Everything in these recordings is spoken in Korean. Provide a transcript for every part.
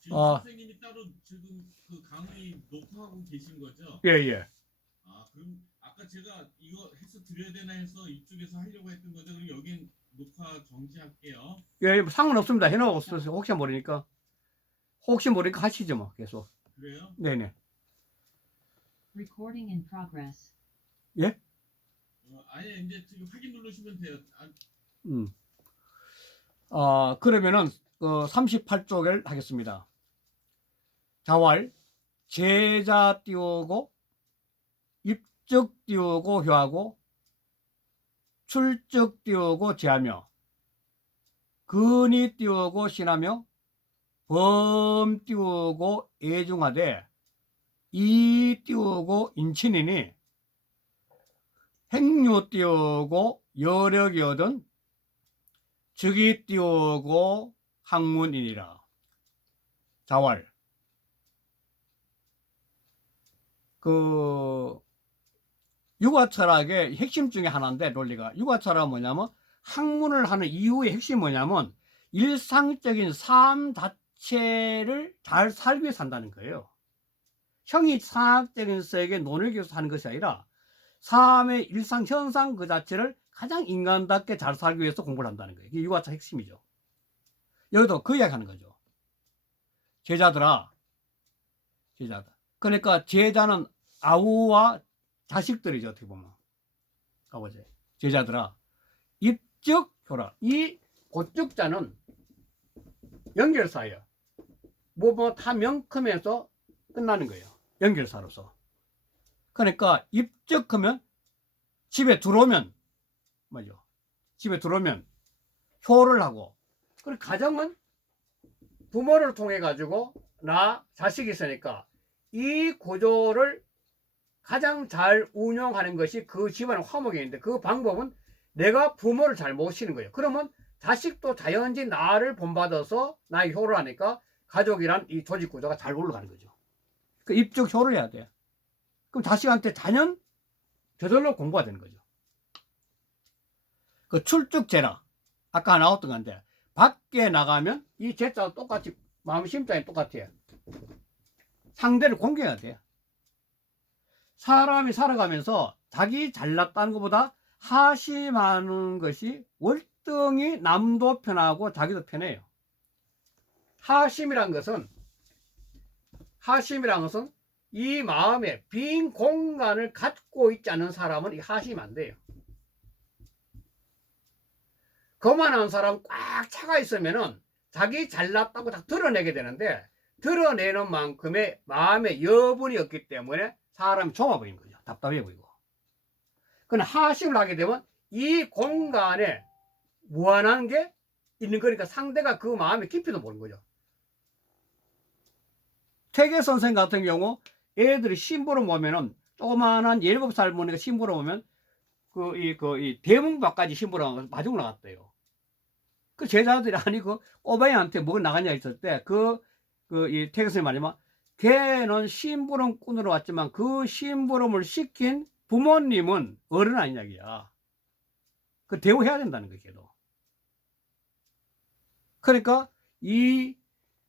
지금 어, 선생님이 따로 지금 그 강의 녹화하고 계신 거죠? 예, 예. 아, 그럼 아까 제가 이거 해서 드려야 되나 해서 이쪽에서 하려고 했던 거죠. 그럼 여긴 녹화 정지할게요. 예, 상관없습니다. 해놓고 혹시 모르니까. 혹시 모르니까 하시죠, 뭐, 계속. 그래요? 네네. Recording in progress. 예? 아예 이제 지금 확인 누르시면 돼요. 아, 음. 그러면은, 38쪽을 하겠습니다. 자활, 제자 띄우고, 입적 띄우고, 효하고, 출적 띄우고, 제하며, 근이 띄우고, 신하며, 범 띄우고, 애중하되, 이 띄우고, 인친이니, 행유 띄우고, 여력이 얻은, 즉이 띄우고, 학문이니라. 자활. 육아철학의 핵심 중에 하나인데, 논리가. 육아철학은 뭐냐면, 학문을 하는 이유의 핵심이 뭐냐면, 일상적인 삶 자체를 잘 살기 위해 산다는 거예요. 형이 상학적인 세계 논의교에서 하는 것이 아니라, 삶의 일상 현상 그 자체를 가장 인간답게 잘 살기 위해서 공부를 한다는 거예요. 이게 육아철 핵심이죠. 여기도 그 이야기 하는 거죠. 제자들아, 제자다. 그러니까 제자는 아우와 자식들이죠, 어떻게 보면. 아버지. 제자들아, 입적효라. 이 고적자는 연결사예요. 다 명큼해서 끝나는 거예요. 연결사로서. 그러니까 입적하면 집에 들어오면 뭐죠? 집에 들어오면 효를 하고, 그리고 가정은 부모를 통해 가지고 나 자식이 있으니까 이 구조를 가장 잘 운영하는 것이 그 집안의 화목인데, 그 방법은 내가 부모를 잘 모시는 거예요. 그러면 자식도 자연히 나를 본받아서 나의 효를 하니까 가족이란 이 조직 구조가 잘 올라가는 거죠. 그 입적 효를 해야 돼. 그럼 자식한테 자연 저절로 공부가 되는 거죠. 그 출적제라, 아까 나왔던 건데, 밖에 나가면 이 제자도 똑같이 마음 심장이 똑같아요. 상대를 공경해야 돼요. 사람이 살아가면서 자기 잘났다는 것보다 하심하는 것이 월등히 남도 편하고 자기도 편해요. 하심이란 것은 이 마음에 빈 공간을 갖고 있지 않은 사람은 이 하심이 안 돼요. 거만한 사람 꽉 차가 있으면은 자기 잘났다고 다 드러내게 되는데, 드러내는 만큼의 마음의 여분이 없기 때문에 사람이 좁아 보이는 거죠. 답답해 보이고. 그러나 하심을 하게 되면 이 공간에 무한한 게 있는 거니까 상대가 그 마음의 깊이도 모르는 거죠. 태계 선생 같은 경우 애들이 심부름 오면은, 조그만한 7살 모니까 심부름 오면 이 대문밖까지 심부름 마중 나갔대요. 그 제자들이 아니 그 꼬바이한테 뭐가 나갔냐 했을 때 이 태계 선생님 말이면, 걔는 심부름꾼으로 왔지만 그 심부름을 시킨 부모님은 어른 아니냐 이야. 그 대우해야 된다는 거예요, 걔도. 그러니까 이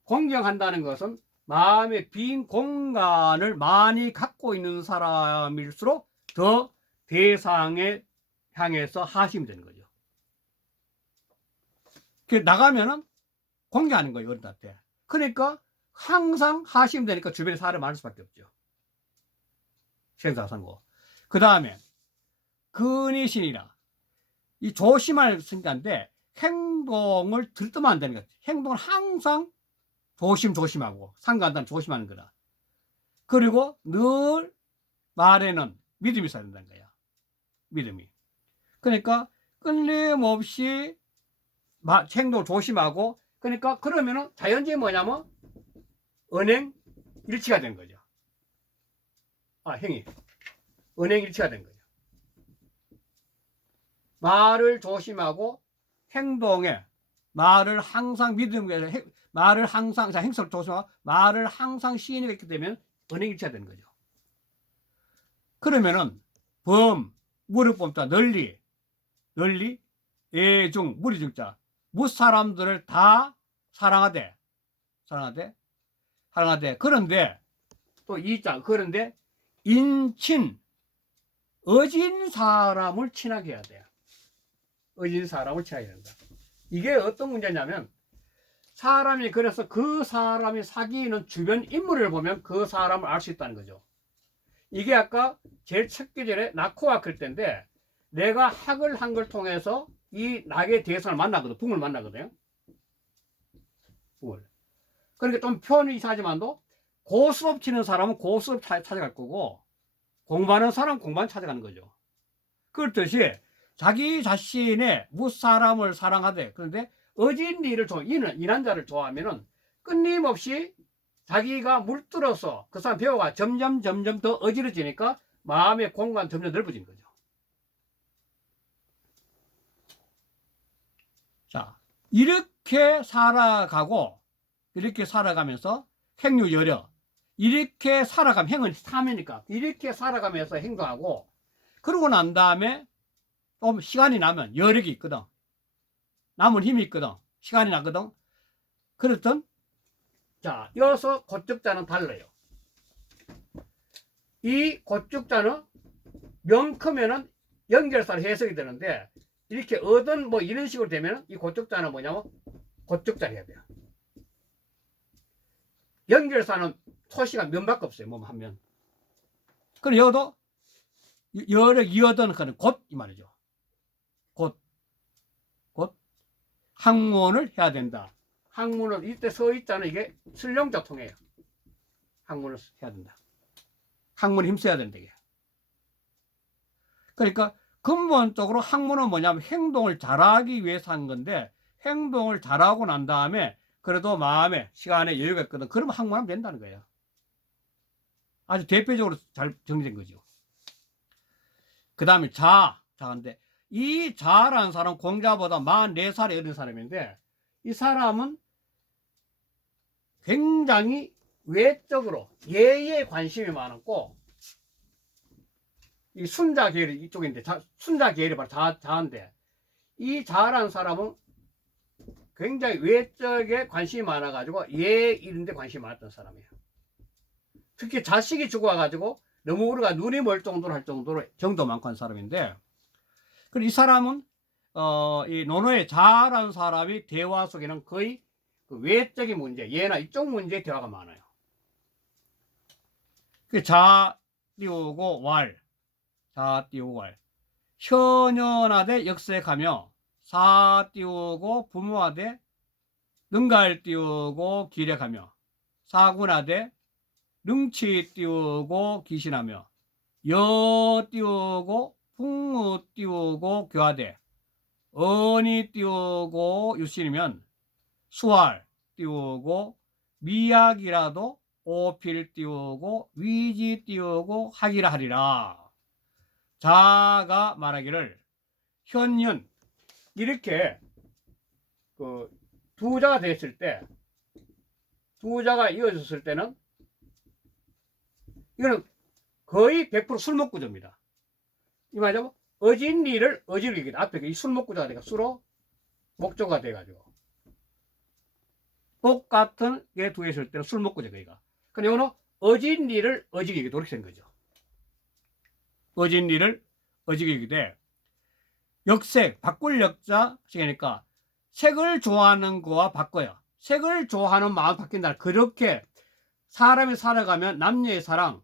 공경한다는 것은 마음의 빈 공간을 많이 갖고 있는 사람일수록 더 대상에 향해서 하심이 되는 거죠. 나가면은 공경하는 거예요, 어른한테. 그러니까 항상 하심 되니까 주변에 사람이 많을 수밖에 없죠. 생사상고. 그 다음에 근이신이라, 이 조심할 생각인데, 행동을 들뜨면 안 되는 거죠. 행동을 항상 조심하고, 상관한다면 조심하는 거다. 그리고 늘 말에는 믿음이 있어야 된다는 거야. 믿음이. 그러니까 끊임없이 행동을 조심하고, 그러니까 그러면은 자연적이 뭐냐면 언행 일치가 된 거죠. 행위. 언행 일치가 된 거죠. 말을 조심하고 행동에, 말을 항상 믿음에, 말을 항상, 행동을 조심하고 말을 항상 시인이 있게 되면 언행 일치가 되는 거죠. 그러면은 무릎 범자, 널리, 애중, 무리중자, 무사람들을 다 사랑하되 사랑하되. 그런데 또 이자 그런데 인친 어진 사람을 친하게 해야 돼요. 어진 사람을 친하게 해야 된다. 이게 어떤 문제냐면 사람이 그래서 그 사람이 사귀는 주변 인물을 보면 그 사람을 알 수 있다는 거죠. 이게 아까 제일 첫 계절에 낙호가 클 때인데 내가 학을 한 걸 통해서 이 낙의 대상을 만나거든. 붕을 만나거든요. 붕을. 그러니까 좀 표현이 이상하지만도 고수업 치는 사람은 고수업 찾아갈 거고 공부하는 사람은 공부만 찾아가는 거죠. 그렇듯이 자기 자신의 무사람을 사랑하되 그런데 어진 일을 인한 자를 좋아하면은 끊임없이 자기가 물들어서 그 사람 배우가 점점 더 어지러지니까 마음의 공간 점점 넓어지는 거죠. 자, 이렇게 살아가고 이렇게 살아가면서 행유여려 이렇게 살아가면 행은 삼이니까 이렇게 살아가면서 행동하고 그러고 난 다음에 좀 시간이 나면 여력이 있거든. 남은 힘이 있거든. 시간이 나거든. 그렇든 자, 이어서 고적자는 달라요. 이 고적자는 명크면은 연결사로 해석이 되는데 이렇게 얻은 뭐 이런 식으로 되면 이 고적자는 뭐냐면 고적자를 해야 돼요. 연결사는 토시가 면밖에 없어요. 몸 한 면. 그럼 여도 여력 이어든 그는 곧 이 말이죠. 곧 학문을 해야 된다. 학문은 이때 서 있잖아. 이게 슬령자 통해요. 학문을 해야 된다. 학문에 힘써야 된다. 이게. 그러니까 근본적으로 학문은 뭐냐면 행동을 잘하기 위해서 한 건데 행동을 잘하고 난 다음에 그래도 마음에 시간에 여유가 있거든. 그러면 학문하면 된다는 거예요. 아주 대표적으로 잘 정리된 거죠. 그 다음에 자인데 이 자라는 사람은 공자보다 44살이 어린 사람인데 이 사람은 굉장히 외적으로 예에 관심이 많았고 이 순자 계열이 이쪽인데 순자 계열이 바로 자인데 이 자라는 사람은 굉장히 외적에 관심이 많아가지고 예 이런 데 관심이 많았던 사람이에요. 특히 자식이 죽어가지고 너무 우리가 눈이 멀 정도로 할 정도로 정도 많고 한 사람인데 그리고 이 사람은 이 논어의 자라는 사람이 대화 속에는 거의 그 외적인 문제, 예나 이쪽 문제에 대화가 많아요. 그 자 띄우고 자 띄우고 왈. 현연하되 역색하며 사 띄우고 부모하되 능갈 띄우고 기력하며 사군하되 능치 띄우고 기신하며 여 띄우고 풍무 띄우고 교하되 언이 띄우고 유신이면 수활 띄우고 미약이라도 오필 띄우고 위지 띄우고 하기라 하리라. 자가 말하기를 현연 이렇게 그 두 자가 됐을 때 두 자가 이어졌을 때는 이거는 거의 100% 술목구조입니다. 이 말이죠. 어진 일을 어지로 얘기다. 앞에 이 술목구조가 되니까 수로 목조가 돼가지고 똑같은 게 두 개 있을 때는 술목구조가 이거. 근데 이거는 어진 일을 어지게 얘기도 이렇게 된 거죠. 어진 일을 어지게 얘기돼. 역색 바꿀 역자 시니까 색을 좋아하는 거와 바꿔요. 색을 좋아하는 마음 바뀐다. 그렇게 사람이 살아가면 남녀의 사랑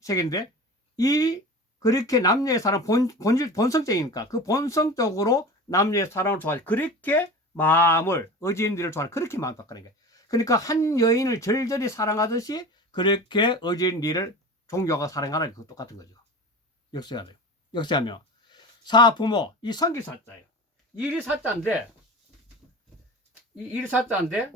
색인데 이 그렇게 남녀의 사랑 본성적이니까 그 본성적으로 남녀의 사랑을 좋아하지 그렇게 마음을 어지인들을 좋아하는 그렇게 마음 바꾸는 게 그러니까 한 여인을 절절히 사랑하듯이 그렇게 어지인들을 종교가 사랑하는 그 똑같은 거죠. 역세하며 사 부모 이 성기사자예요. 일이 사자인데 이 일이 사자인데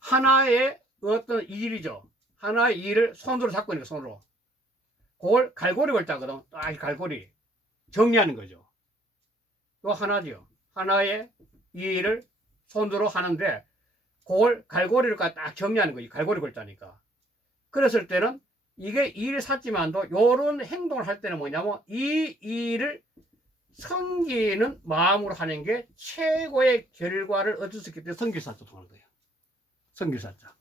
하나의 어떤 일이죠. 하나의 일을 손으로 잡고 있는 거 손으로. 그걸 갈고리 걸자거든. 딱 갈고리 정리하는 거죠. 이거 하나죠. 하나의 이 일을 손으로 하는데 그걸 갈고리를 딱 정리하는 거지. 갈고리 걸자니까. 그랬을 때는 이게 일을 샀지만도 요런 행동을 할 때는 뭐냐면 이 일을 섬기는 마음으로 하는 게 최고의 결과를 얻을 수 있기 때문에 성기사도 통하는 거예요. 성길사자.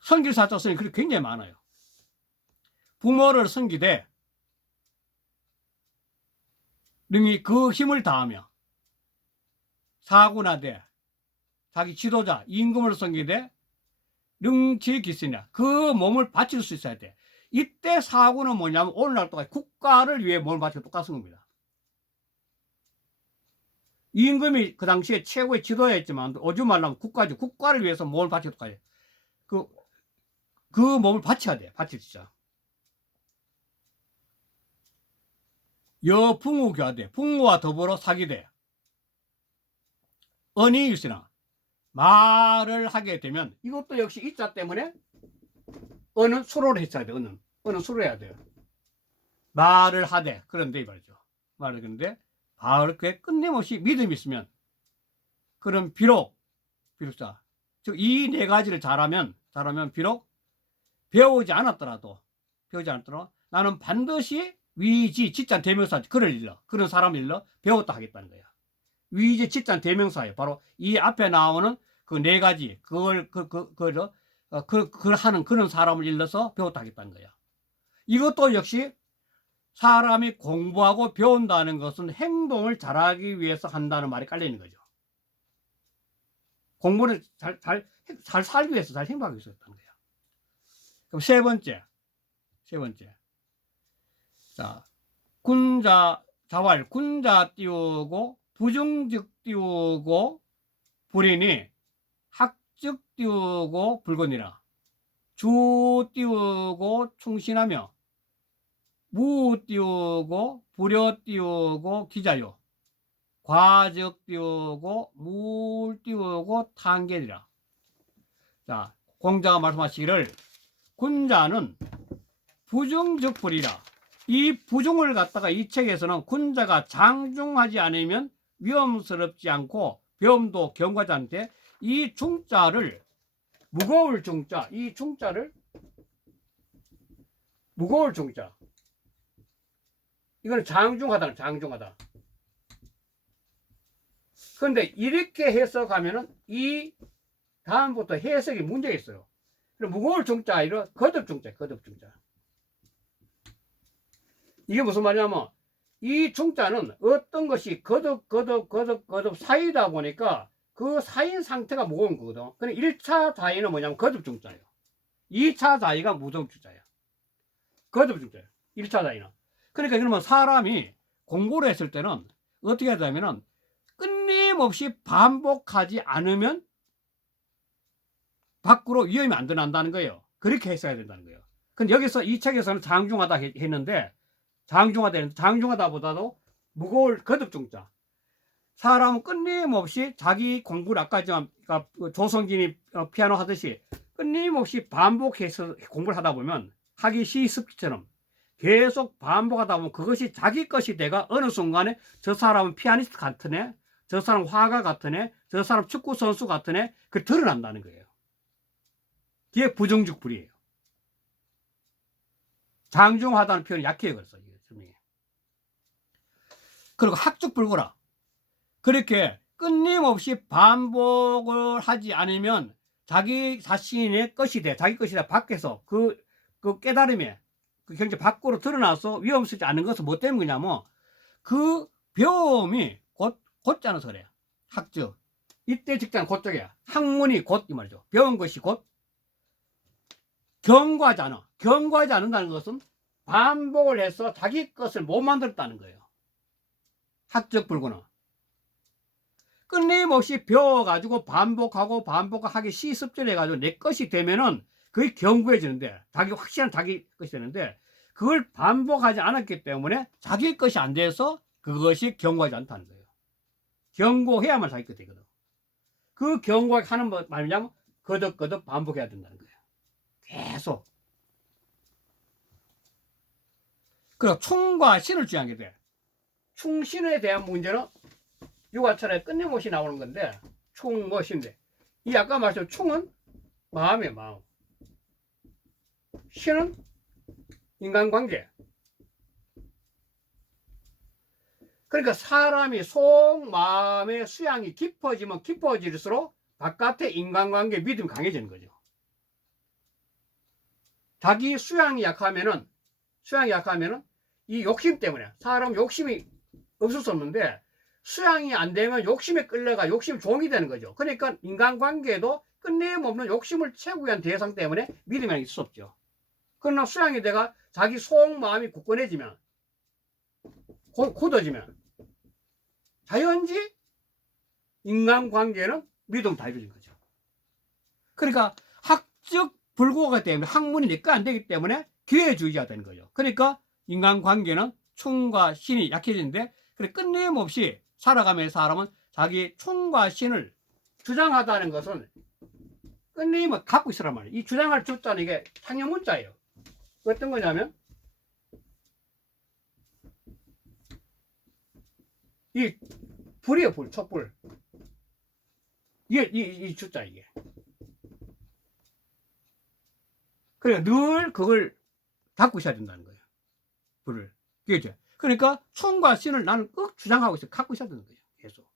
성길사자 성이 그렇게 굉장히 많아요. 부모를 섬기되 능히 그 힘을 다하며 사구나되 자기 지도자 임금을 섬기되 능치 기쓰냐 그 몸을 바칠 수 있어야 돼. 이때 사구는 뭐냐면 오늘날 똑같이 국가를 위해 몸을 바치고 똑같은 겁니다. 임금이 그 당시에 최고의 지도자였지만 오줌 말라면 국가를 위해서 몸을 바치고 똑같아요. 그 몸을 바쳐야 돼. 바칠 진짜. 여풍우교하되 풍우와 더불어 사귀되 언이일시나 말을 하게 되면 이것도 역시 이자 때문에 언은 수로를 했어야 돼. 언은 수로 해야 돼요. 말을 하되 그런데 이 말이죠. 말을 그런데 바울 그에 끊임없이 믿음이 있으면 그럼 비록자 즉 이 네 가지를 잘하면 비록 배우지 않았더라도 나는 반드시 위지 직장 대명사 그런 사람을 일러 배웠다 하겠다는 거야. 위지 직장 대명사예요. 바로 이 앞에 나오는 그 네 가지 그걸 하는 그런 사람을 일러서 배웠다 하겠다는 거야. 이것도 역시 사람이 공부하고 배운다는 것은 행동을 잘하기 위해서 한다는 말이 깔려 있는 거죠. 공부를 잘 살기 위해서 잘 행동하기 위해서 했다는 거야. 그럼 세 번째. 자, 군자 띄우고 부중즉 띄우고 불이니 학즉 띄우고 불건이라 주 띄우고 충신하며 무 띄우고 불여 띄우고 기자요 과적 띄우고 물 띄우고 탄계리라. 자, 공자가 말씀하시기를 군자는 부중즉 불이라. 이 부중을 갖다가 이 책에서는 군자가 장중하지 않으면 위험스럽지 않고 병도 경과지 않대 이 중자를 무거울 중자 이거는 장중하다. 그런데 이렇게 해석하면은 이 다음부터 해석이 문제가 있어요. 무거울 중자 아니라 거듭 중자. 이게 무슨 말이냐면 이 중자는 어떤 것이 거듭 사이다 보니까 그 사인 상태가 무거운 거거든. 그럼 1차 자이는 뭐냐면 거듭 중자예요. 2차 자이가 무거운 중자예요. 거듭 중자예요. 1차 자이는. 그러니까 그러면 사람이 공부를 했을 때는 어떻게 하자면은 끊임없이 반복하지 않으면 밖으로 위험이 안 드러난다는 거예요. 그렇게 했어야 된다는 거예요. 근데 여기서 이 책에서는 장중하다 했는데 장중하다보다도 무거울 거듭 중자. 사람은 끊임없이 자기 공부를 아까 조성진이 피아노 하듯이 끊임없이 반복해서 공부를 하다 보면 하기 시습처럼 계속 반복하다 보면 그것이 자기 것이 돼가 어느 순간에 저 사람은 피아니스트 같은 애, 저 사람 화가 같은 애, 저 사람 축구 선수 같은 애, 그 드러난다는 거예요. 그게 부정죽불이에요. 장중하다는 표현이 약해요. 그래서 그리고 학죽불구라. 그렇게 끊임없이 반복을 하지 않으면 자기 자신의 것이 돼. 자기 것이다. 밖에서 그 깨달음에 그 경제 밖으로 드러나서 위험스럽지 않은 것은 뭐 때문이냐면 그 배움이 곧자는 그래요. 학적. 이때 직장 곧쪽이야. 학문이 곧 이 말이죠. 배운 것이 곧 경과하지 않아. 경과하지 않는다는 것은 반복을 해서 자기 것을 못 만들었다는 거예요. 학적 불구는. 끊임없이 배워가지고 반복하고 하기 시습절 해가지고 내 것이 되면은 그게 견고해지는데 자기 확실한 자기 것이 되는데 그걸 반복하지 않았기 때문에 자기 것이 안 돼서 그것이 견고하지 않다는 거예요. 견고해야만 자기 것이 되거든. 그 견고하게 하는 말이냐면 거듭 반복해야 된다는 거예요. 계속. 그리고 충과 신을 주의하게 돼. 충신에 대한 문제는 육아철에 끊임없이 나오는 건데 충것인데 이 아까 말씀 충은 마음이에요. 마음. 신은 인간관계. 그러니까 사람이 속 마음의 수양이 깊어지면 깊어질수록 바깥의 인간관계 믿음이 강해지는 거죠. 자기 수양이 약하면은 이 욕심 때문에, 사람 욕심이 없을 수 없는데 수양이 안 되면 욕심에 끌려가 욕심 종이 되는 거죠. 그러니까 인간관계에도 끝내없는 욕심을 채우기 위한 대상 때문에 믿음이 있을 수 없죠. 그러나 수양이 돼가 자기 속마음이 굳건해지면, 굳어지면 자연지 인간관계는 믿음 다 이루어진 거죠. 그러니까 학적 불고가 때문에 학문이 내 거 안 되기 때문에 기회주의자가 되는 거죠. 그러니까 인간관계는 충과 신이 약해지는데, 그래 끝내없이 살아가면서 사람은 자기 충과 신을 주장하다는 것은 끝내면 갖고 있으란 말이에요. 이 주장할 주자는 이게 상형문자예요. 어떤 거냐면 이 불이에요. 불, 촛불. 이 주자 이게. 그러니까 늘 그걸 갖고 있어야 된다는 거예요. 불을. 그죠? 그러니까 충과 신을 나는 꼭 주장하고 있어. 갖고 있어야 되는 거예요. 계속.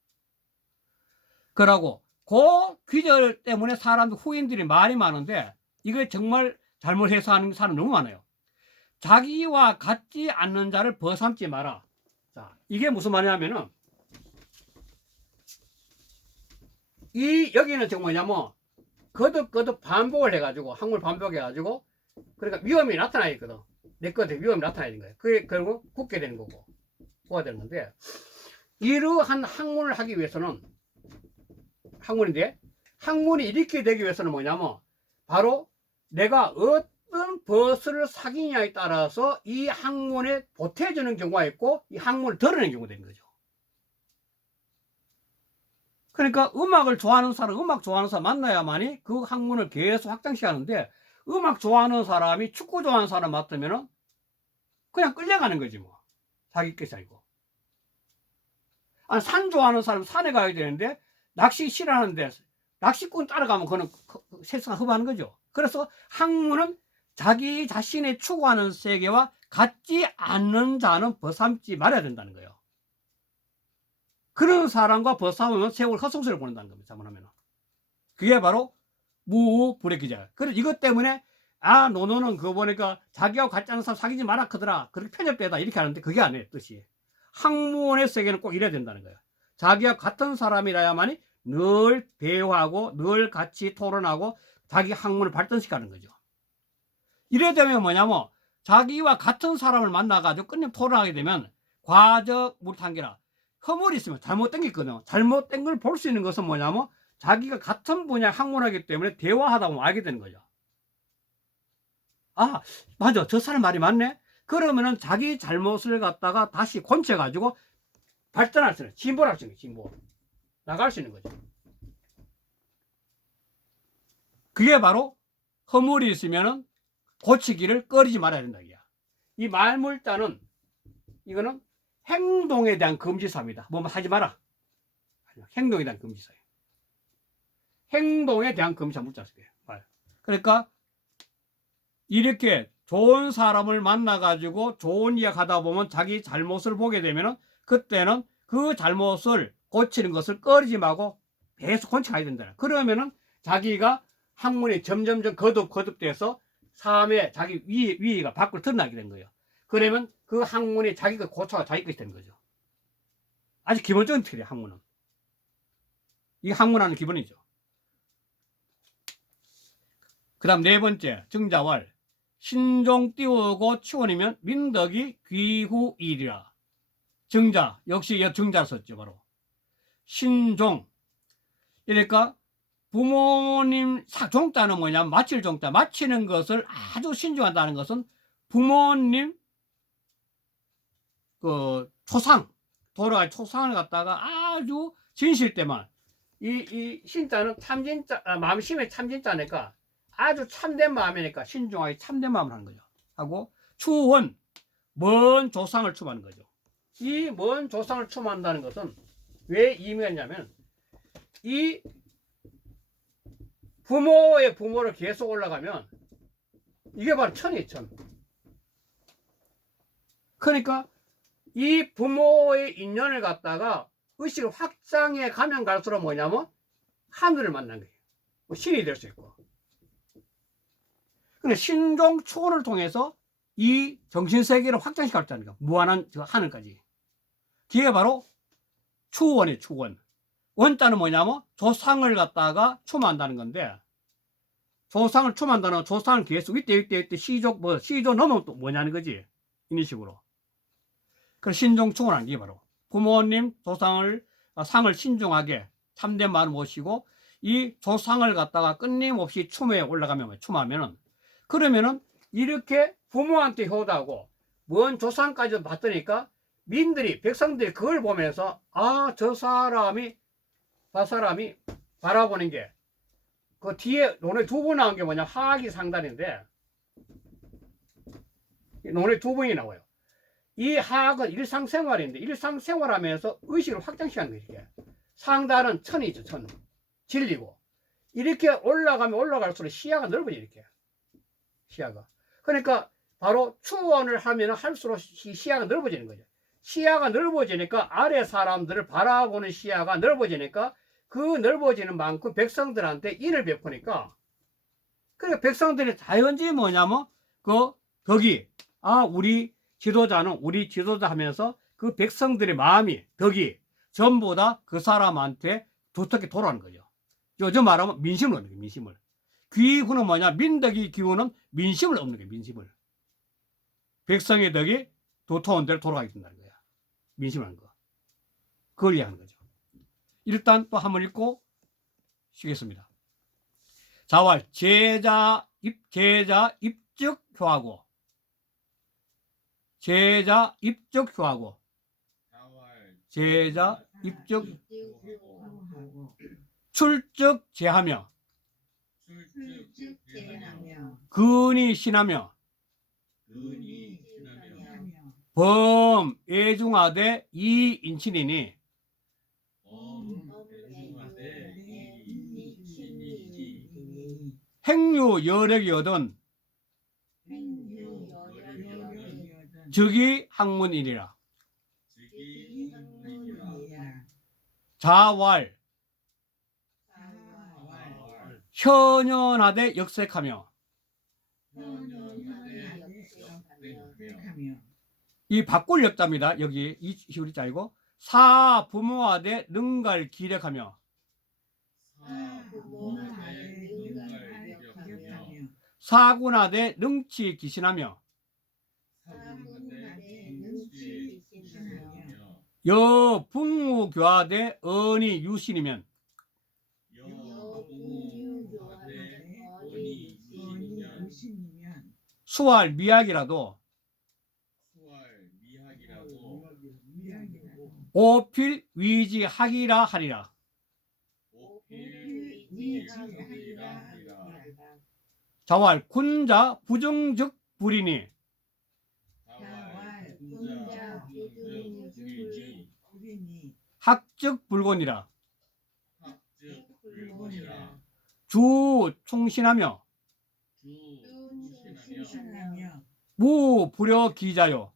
그러고 그 귀절 때문에 사람들 후인들이 말이 많은데 이거 정말 잘못해서 하는 사람 너무 많아요. 자기와 같지 않는 자를 벗삼지 마라. 자, 이게 무슨 말이냐면은 여기는 지금 뭐냐면 거듭 반복을 해가지고 학문 반복해가지고 그러니까 위험이 나타나야 있거든. 내 것에 위험이 나타나야 되는 거예요. 그게 결국 굳게 되는 거고 뭐가 되는 건데, 이러한 학문을 하기 위해서는 학문이 이렇게 되기 위해서는 뭐냐면 바로 내가 어떤 버스를 사귀냐에 따라서 이 학문에 보태주는 경우가 있고 이 학문을 드러내는 경우가 되는 거죠. 그러니까 음악 좋아하는 사람 만나야만이 그 학문을 계속 확장시키는데, 음악 좋아하는 사람이 축구 좋아하는 사람 맡으면은 그냥 끌려가는 거지 뭐. 자기 것이 아니고. 아니, 산 좋아하는 사람 산에 가야 되는데 낚시 싫어하는데 낚시꾼 따라가면 그거는 세상 흡하는 거죠. 그래서 학문은 자기 자신의 추구하는 세계와 같지 않는 자는 벗삼지 말아야 된다는 거예요. 그런 사람과 벗삼으면 세월 헛성수를 보낸다는 겁니다. 자문하면. 그게 바로 무불의기자. 그래서 이것 때문에 너는 그거 보니까 자기하고 같지 않은 사람 사귀지 마라 크더라. 그렇게 편협되다 이렇게 하는데 그게 아니에요. 뜻이. 학문의 세계는 꼭 이래야 된다는 거예요. 자기와 같은 사람이라야만이 늘 대화하고 늘 같이 토론하고 자기 학문을 발전시키는 거죠. 이래 되면 뭐냐면 자기와 같은 사람을 만나가지고 끝내 토론하게 되면 과적 무탄기라. 허물이 있으면 잘못된 게 있거든요. 잘못된 걸 볼 수 있는 것은 뭐냐면 자기가 같은 분야 학문하기 때문에 대화하다 보면 알게 되는 거죠. 맞아. 저 사람 말이 맞네. 그러면은 자기 잘못을 갖다가 다시 곤쳐가지고 발전할 수 있는, 진보할 수 있는, 진보. 나갈 수 있는 거죠. 그게 바로 허물이 있으면은 고치기를 꺼리지 말아야 된다. 이 말물자는 이거는 행동에 대한 금지사입니다. 뭐 하지 마라. 행동에 대한 금지사예요. 행동에 대한 금지사 물자 쓰게요. 그러니까 이렇게 좋은 사람을 만나가지고 좋은 이야기 하다 보면 자기 잘못을 보게 되면은 그때는 그 잘못을 고치는 것을 꺼리지 말고 계속 고쳐가야 된다. 그러면은 자기가 학문이 점점점 거듭돼서 삶에 자기 위기가 밖으로 드러나게 된 거예요. 그러면 그 학문이 자기가 고쳐가 자기 것이 되는 거죠. 아주 기본적인 틀이에요, 학문은. 이 학문하는 기본이죠. 그 다음 네 번째, 정자왈. 신종 띄우고 치원이면 민덕이 귀후일이라. 정자, 역시 정자를 썼죠, 바로. 신종. 그러니까 부모님, 종자는 뭐냐면 마칠 종자, 마치는 것을 아주 신중하다는 것은 부모님 초상, 돌아갈 초상을 갖다가 아주 진실 때만, 이 신자는 참진자, 마음심의 참진자니까 아주 참된 마음이니까 신중하게 참된 마음을 하는 거죠. 하고 추원, 먼 조상을 추모하는 거죠. 이 먼 조상을 추모한다는 것은 왜 의미가 있냐면 이 부모의 부모를 계속 올라가면 이게 바로 천이에요, 천. 그러니까 이 부모의 인연을 갖다가 의식을 확장해 가면 갈수록 뭐냐면 하늘을 만난 거예요. 뭐 신이 될 수 있고. 근데 신종 초원을 통해서 이 정신세계를 확장시켰다는 거. 무한한 저 하늘까지. 그게 바로 초원이에요, 초원. 원자는 뭐냐면 조상을 갖다가 초만한다는 건데, 조상을 초만한다는 조상을 계속 이때 시조 넘으면 또 뭐냐는 거지. 이런 식으로. 그래서 신종초원하는 게 바로 부모님 조상을 상을 신중하게 참된 마음을 모시고 이 조상을 갖다가 끊임없이 추모에 올라가면 추모하면은, 그러면은 이렇게 부모한테 효도하고 먼 조상까지 받으니까 민들이 백성들이 그걸 보면서 저 사람이 바라보는 게 그 뒤에 논에 두 번 나온 게 뭐냐, 하악이 상단인데 논에 두 번이 나와요. 이 하악은 일상생활인데 일상생활하면서 의식을 확장시키는 거예요. 이게 상단은 천이죠, 천. 진리고 이렇게 올라가면 올라갈수록 시야가 넓어져. 이렇게 시야가, 그러니까 바로 추원을 하면 할수록 시야가 넓어지는 거죠. 시야가 넓어지니까 아래 사람들을 바라보는 시야가 넓어지니까 그 넓어지는 만큼 백성들한테 인을 베푸니까, 그러니까 백성들이 자연지 뭐냐면 덕이 우리 지도자는 우리 지도자 하면서 그 백성들의 마음이 덕이 전부 다 그 사람한테 두텁게 돌아가는 거죠. 요즘 말하면 민심을 얻는 거예요. 민심을. 귀후는 뭐냐, 민덕이 기후는 민심을 얻는 거예요. 민심을. 백성의 덕이 도토한 대로 돌아가게 된다는 거야. 민심을 하는 거. 그걸 이해하는 거죠. 일단 또 한번 읽고 쉬겠습니다. 자왈 제자 입적 효하고, 제자 입적 효하고, 제자 입적 출적 제하며 근이 신하며 범 애중하되 이 인친이니 행유 여력이 얻은 즉이 학문이니라. 자왈 현연하되 역색하며, 이 바꿀 역자입니다. 여기 이 시우리 짜이고, 사 부모하되 능갈 기력하며, 사군하되 능치 기신하며, 여 붕우 교하되 언이 유신이면, 수활 미학이라도 오필 위지하기라 하리라. 자왈 군자 부정적 불이니 학적 불곤이라. 주 충신하며 무 불여 기자요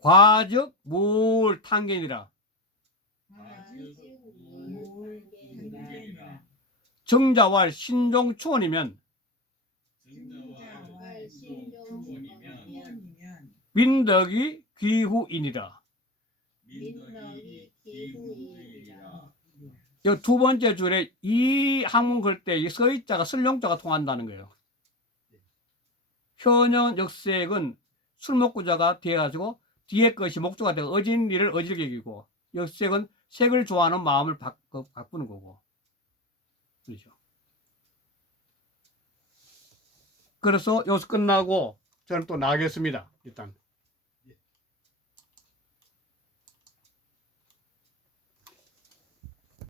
과적 물 탕견이라. 정자왈 신종초원이면 민덕이 귀후이니라. 이 두 번째 줄에 이 한문 걸 때 이 서의자가 설령자가 통한다는 거예요. 현연 역색은 술목구자가 돼가지고 뒤에 것이 목조가 되고 어진 일을 어질게 여기고, 역색은 색을 좋아하는 마음을 바꾸는 거고. 그렇죠. 그래서 여기서 끝나고 저는 또 나가겠습니다. 일단